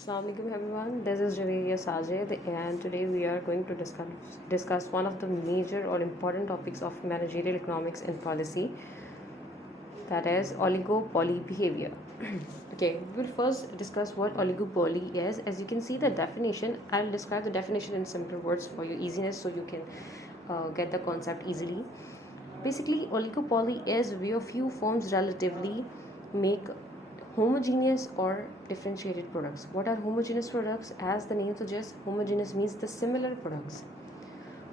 Assalamualaikum everyone, this is Javeria Sajid and today we are going to discuss one of the major or important topics of managerial economics and policy, that is oligopoly behavior. Okay, we will first discuss what oligopoly is. As you can see the definition, I'll describe the definition in simple words for your easiness so you can get the concept easily. Basically, oligopoly is where few firms relatively make homogeneous or differentiated products. What are homogeneous products? As the name suggests, homogeneous means the similar products.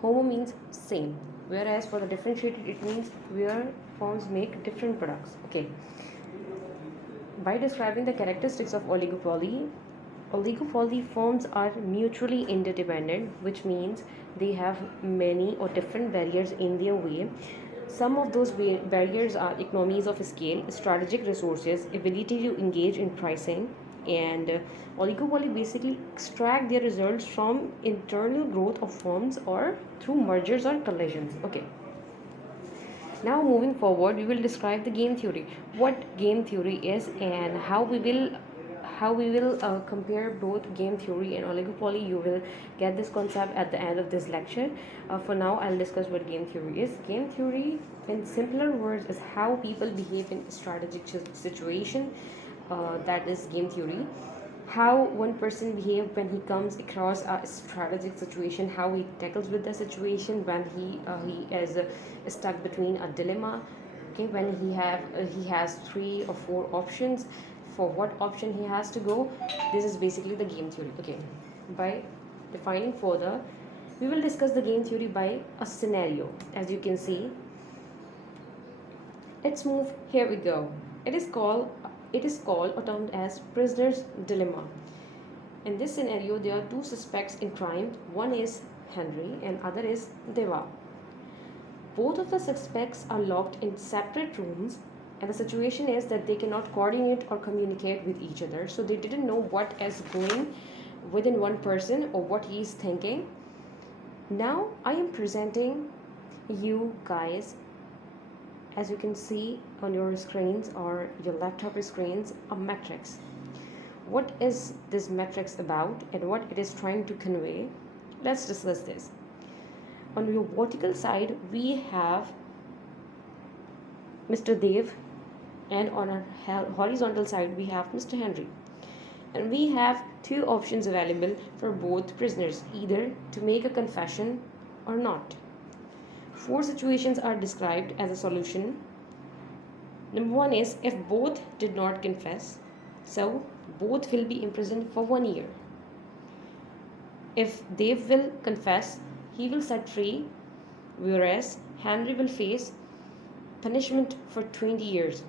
Homo means same, whereas for the differentiated it means where firms make different products. Okay. By describing the characteristics of oligopoly, oligopoly firms are mutually interdependent, which means they have many or different barriers in their way. Some of those barriers are economies of scale, strategic resources, ability to engage in pricing, and oligopoly basically extract their results from internal growth of firms or through mergers or collisions. Okay. Now moving forward, we will describe the game theory. What game theory is and how we will compare both game theory and oligopoly. You will get this concept at the end of this lecture. For now, I'll discuss what game theory is. Game theory, in simpler words, is how people behave in strategic situation. That is game theory. How one person behaves when he comes across a strategic situation, how he tackles with the situation when he is stuck between a dilemma. Okay, when he has 3 or 4 options, for what option he has to go. This is basically the game theory. Okay, by defining further, we will discuss the game theory by a scenario. As you can see, let's move. Here we go. It is called or termed as prisoner's dilemma. In this scenario, there are 2 suspects in crime. One is Henry and other is Deva. Both of the suspects are locked in separate rooms, and the situation is that they cannot coordinate or communicate with each other. So they didn't know what is going within one person or what he is thinking. Now I am presenting you guys, as you can see on your screens or your laptop screens, a matrix. What is this matrix about and what it is trying to convey? Let's discuss this. On your vertical side, we have Mr. Dev, and on our horizontal side, we have Mr. Henry. And we have 2 options available for both prisoners, either to make a confession or not. 4 situations are described as a solution. Number 1 is if both did not confess, so both will be imprisoned for 1 year. If Dev will confess, he will set free, whereas Henry will face punishment for 20 years.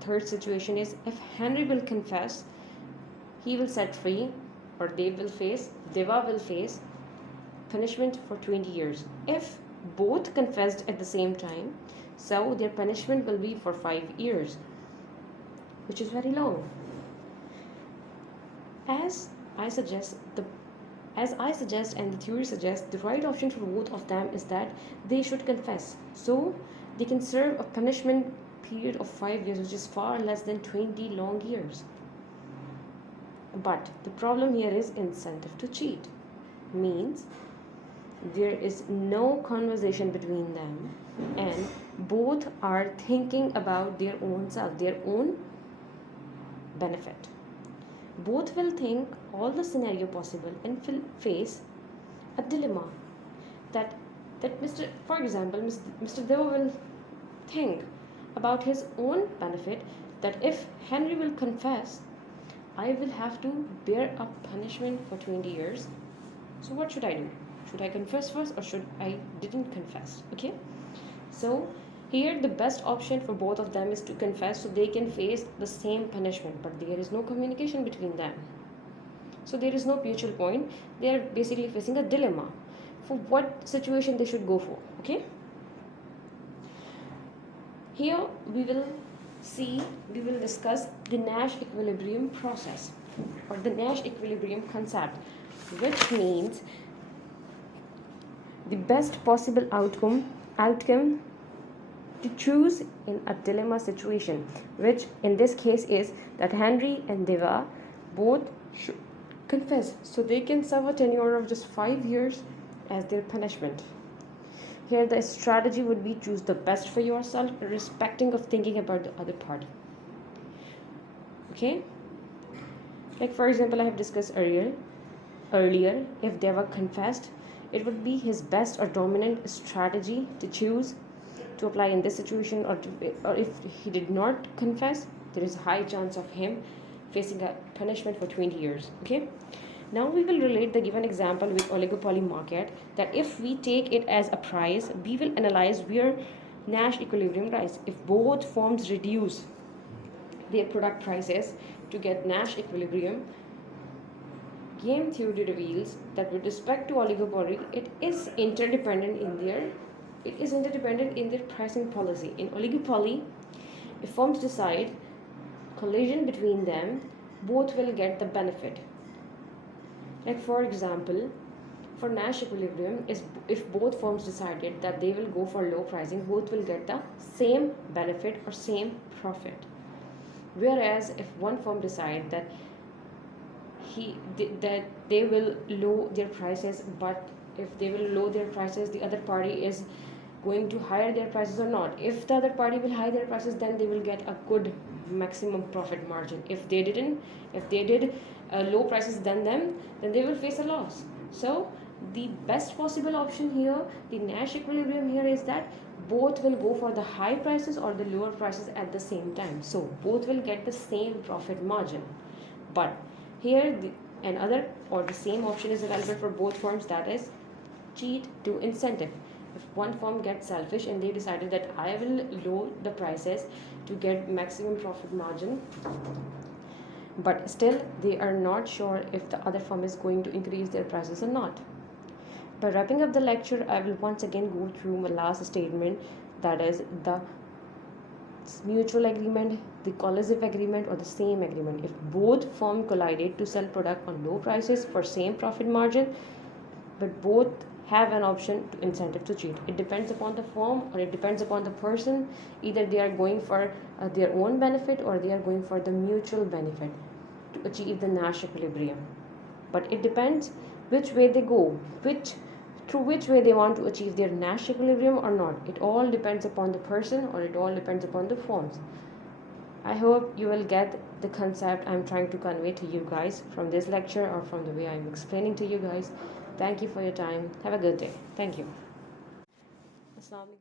Third situation is if Henry will confess, he will set free, or Deva will face punishment for 20 years. If both confessed at the same time, so their punishment will be for 5 years, which is very long. As I suggest and the theory suggests, the right option for both of them is that they should confess, so they can serve a punishment period of 5 years, which is far less than 20 long years. But the problem here is incentive to cheat. Means there is no conversation between them and both are thinking about their own self, their own benefit. Both will think all the scenario possible and will face a dilemma that for example, Mr. Deva will think about his own benefit, that if Henry will confess, I will have to bear a punishment for 20 years. So what should I do? Should I confess first or should I didn't confess? Okay. So here the best option for both of them is to confess, so they can face the same punishment, but there is no communication between them. So there is no mutual point. They are basically facing a dilemma for what situation they should go for. Okay. Here we will discuss the Nash equilibrium process or the Nash equilibrium concept, which means the best possible outcome to choose in a dilemma situation, which in this case is that Henry and Deva both should confess so they can serve a tenure of just 5 years as their punishment. Here, the strategy would be choose the best for yourself, respecting of thinking about the other party. Okay, like for example, I have discussed earlier, if they were confessed, it would be his best or dominant strategy to choose to apply in this situation, or if he did not confess, there is a high chance of him facing a punishment for 20 years. Okay, now we will relate the given example with oligopoly market, that if we take it as a price, we will analyze where Nash equilibrium lies. If both firms reduce their product prices to get Nash equilibrium, game theory reveals that with respect to oligopoly, it is interdependent in their pricing policy. In oligopoly, if firms decide collision between them, both will get the benefit. Like for example, for Nash equilibrium, is if both firms decided that they will go for low pricing, both will get the same benefit or same profit. Whereas if one firm decide that they will lower their prices, but if they will lower their prices, the other party is going to higher their prices or not. If the other party will higher their prices, then they will get a good maximum profit margin. If they did low prices than them, then they will face a loss. So the best possible option here, the Nash equilibrium here, is that both will go for the high prices or the lower prices at the same time, so both will get the same profit margin. But here another or the same option is available for both firms, that is cheat to incentive. If one firm gets selfish and they decided that I will lower the prices to get maximum profit margin, but still they are not sure if the other firm is going to increase their prices or not. By wrapping up the lecture, I will once again go through my last statement, that is the mutual agreement, the collusive agreement, or the same agreement. If both firms collided to sell product on low prices for same profit margin, but both have an option to incentive to cheat. It depends upon the firm or it depends upon the person. Either they are going for their own benefit or they are going for the mutual benefit to achieve the Nash equilibrium. But it depends which way they go, through which way they want to achieve their Nash equilibrium or not. It all depends upon the person or it all depends upon the firms. I hope you will get the concept I'm trying to convey to you guys from this lecture or from the way I'm explaining to you guys. Thank you for your time. Have a good day. Thank you. Assalamu alaikum.